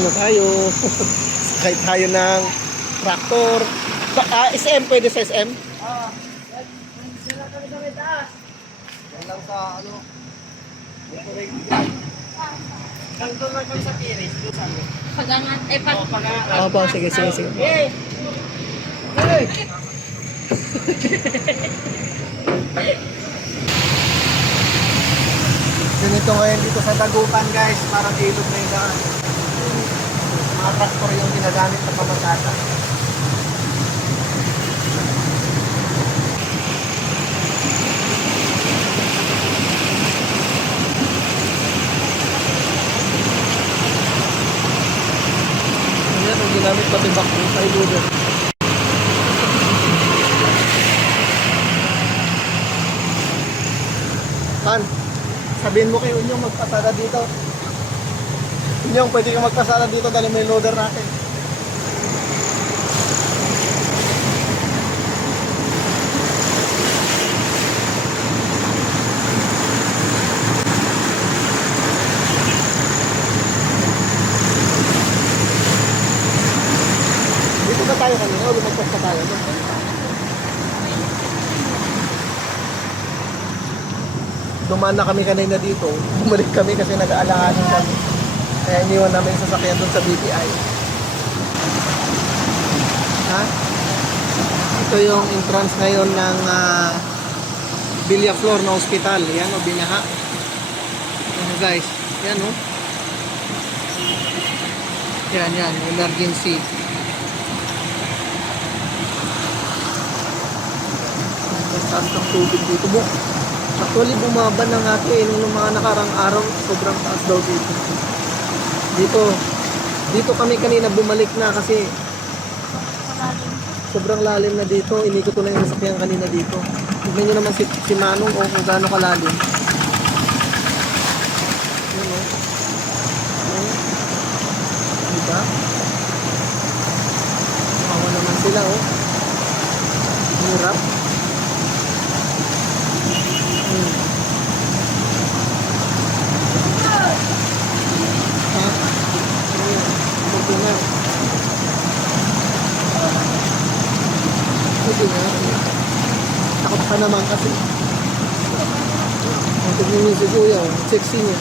na tayo. Sakay tayo ng tractor. SM, pwede sa SM? Sila kami sa may taas. Yan lang sa ano. Hanggang doon lang kami sa Piris. Doon sa amin. Pagangat, pag... Opo, sige. Hey! Hey! Ganito ngayon dito sa Dagupan guys, parang ilog na yung daan. Mga traktor yung ginagamit na pamatata. Ayan, ang ginamit pati background sa ilugan. Man, sabihin mo kay Unyong magpasada dito. Unyong, pwede kang magpasada dito dahil may loader natin. Dito na tayo kanina o lumagpas pa tayo? Dumaan na kami kanina dito. Bumalik kami kasi nag-aalanganin kami. Kaya iniwan namin yung sasakyan doon sa BPI. Ha? Ito yung entrance ngayon ng Villaflor na hospital. Yan o, binaha. Yan guys. Yan o. Yan. Emergency. Ang taas ng tubig dito mo. Actually, bumaba na nga ito eh. Nung mga nakarang araw, sobrang taas daw dito. Dito kami kanina bumalik na kasi sobrang lalim na dito. Inikot ko na yung sasakyan kanina dito. Tignan nyo naman si Manong o kung gaano kalalim. Yun o. Diba? Kawa naman sila o. Hirap. Takot pa naman kasi. Ang tignan niyo si Kuya, sexy niya.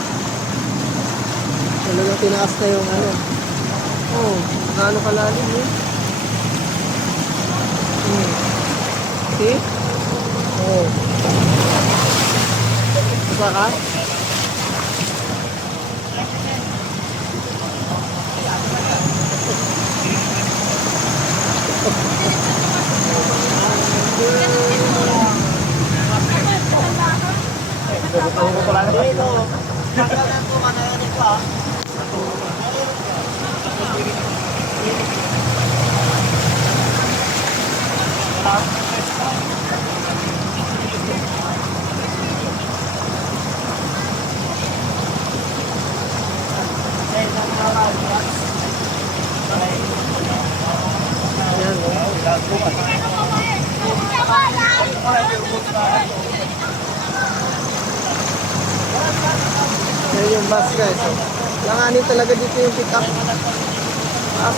Talagang tinaas na yung ano. Oh, gaano kalalim eh. See? Oh. Isa ka? Yan, yan yung bus guys. Langanin talaga dito yung pick up. Up.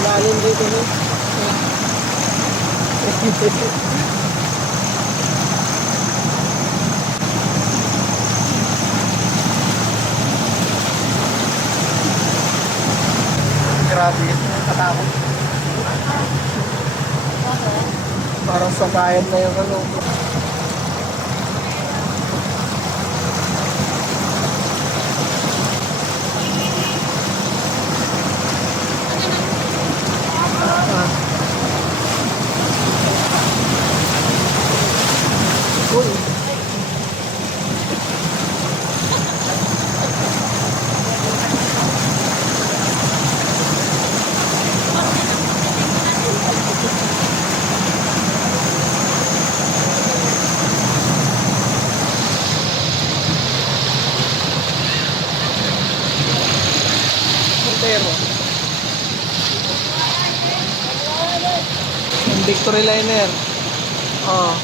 Lalim dito no. Grabe, katakot. Parang sakayan na yung ano. Uy. Victory liner. Oh.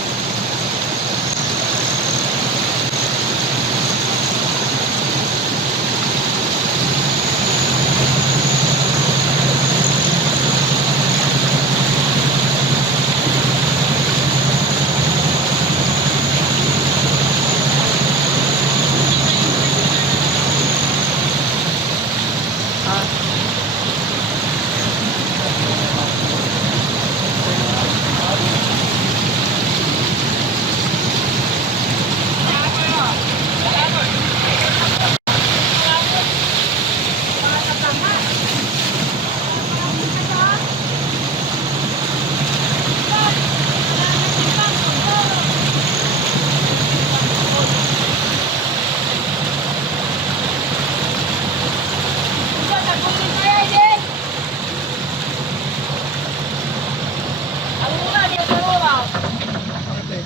Ate,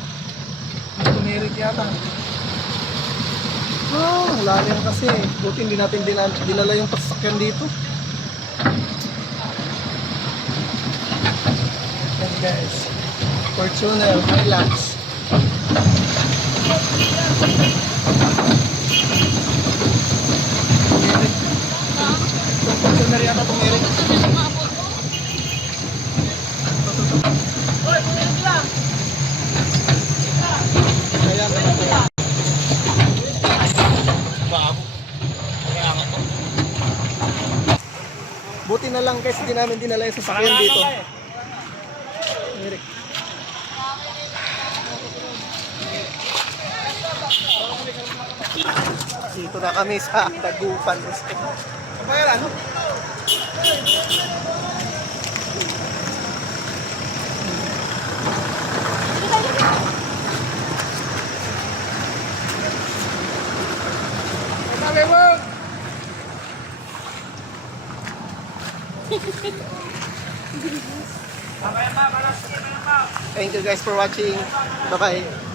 tumirik yata. Oh, ang lalim kasi. Buti hindi natin dinala yung sasakyan dito. Yan guys. Fortuner, Hilux. Tumirik. Itong Fortuner yata tumirik. Kaya naman ito. Buti na lang guys, hindi namin dinala yung sasakyan dito. Eric. Dito na kami sa Dagupan. Apa yan? Ano? Thank you guys for watching. Bye-bye.